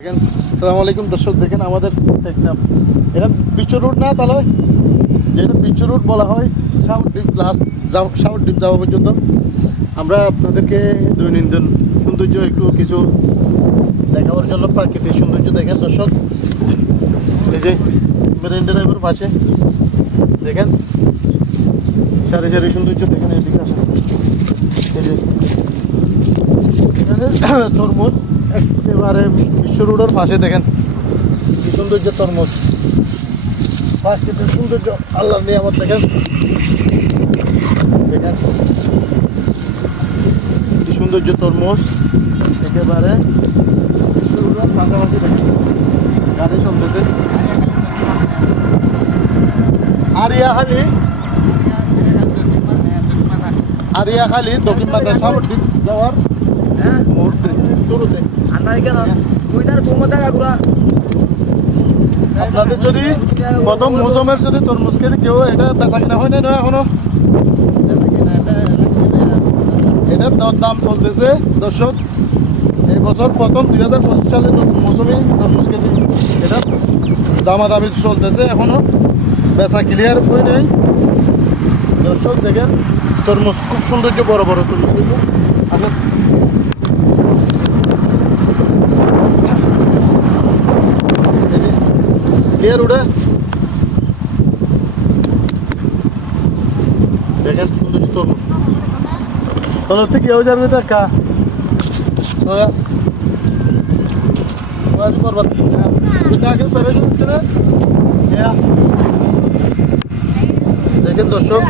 দেখেন আসসালামু আলাইকুম দর্শক, দেখেন আমাদের একটা এটা বিশ্ব রুট না তাহলে? যেটা বিশ্ব রুট বলা হয়, south deep last south deep যাওয়া পর্যন্ত। আমরা আপনাদেরকে দৈনন্দিন সৌন্দর্য একটু কিছু দেখাবার জন্য প্রাকৃতিক সৌন্দর্য দেখেন দর্শক। এই যে মেরেন ড্রাইভের পাশে, দেখেন, সারি সারি সৌন্দর্য দেখেন এদিকে আসেন। এই যে তরমুজ। একেবারে বিশ্ব রোডের পাশে দেখেন। কি সৌন্দর্য তরমুজ। প্রাকৃতিক সৌন্দর্য আল্লাহর নিয়ামত দেখেন। দেখেন। কি সৌন্দর্য তরমুজ। একেবারে বিশ্ব রোডের পাশাপাশি দেখেন। গাড়ি চলতেছে। আরিয়াখালী। আরিয়াখালী দক্ষিণ মাদ্রাসা। যাওয়ার হ্যাঁ। শুরুতে। আন্না কেন তুই তার তোমার দেখা ঘুরা। আপনাদের যদি প্রথম মৌসুমের যদি তরমুজ খেতে কেউ এটা বেচা কিনা হয় না এখনও? এটার দাম চলতেছে। দর্শক এই বছর প্রথম দুই হাজার পঁচিশ সালের নতুন মৌসুমি তরমুজ খেতে এটা দামাদামি চলতেছে এখনও। বেচা ক্লিয়ার হয়ে নেই। দর্শক দেখেন তরমুজ খুব সৌন্দর্য বড় বড় তরমুজ। হয়েছে আচ্ছা ক্লিয়ার উঠে দেখেন সুন্দর তরমুজ তরমুজ থেকে কেউ যাবে দেখা সোয়া সোয়া দি করবা এটা আগে ফেরে দিচ্ছে না হ্যাঁ দেখেন দর্শক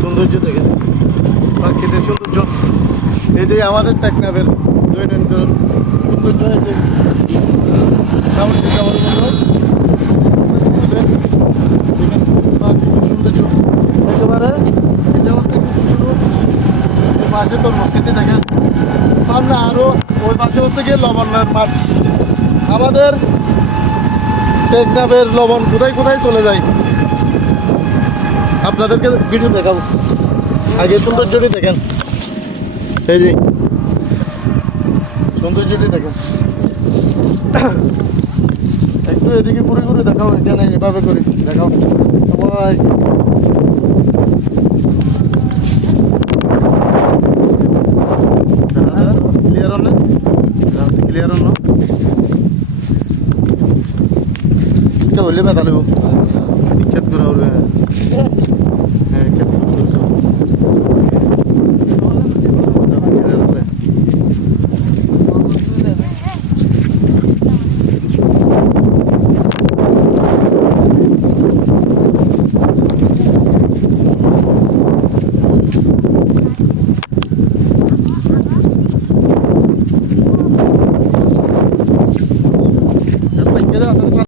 সৌন্দর্য দেখেন প্রাকৃতিক সৌন্দর্য এই যে আমাদের টেকনাফের দৈনন্দিন সৌন্দর্য যে সামনে যাওয়ার সৌন্দর্য একেবারে এই তোর মস্কিতে দেখেন। সামনে আরও ওই পাশে হচ্ছে গিয়ে লবণের মাঠ। আমাদের টেকনাফের লবণ কোথায় কোথায় চলে যায়? আপনাদেরকে ভিডিও দেখাবো। আগে সৌন্দর্যটি দেখেন। এই যে সৌন্দর্যটি দেখেন একটু এদিকে ঘুরে ঘুরে দেখাও, এখানে এভাবে করে দেখাও। সবাই। ক্লিয়ার অন ক্লিয়ার অন হইলে ব্যথা লাগবো।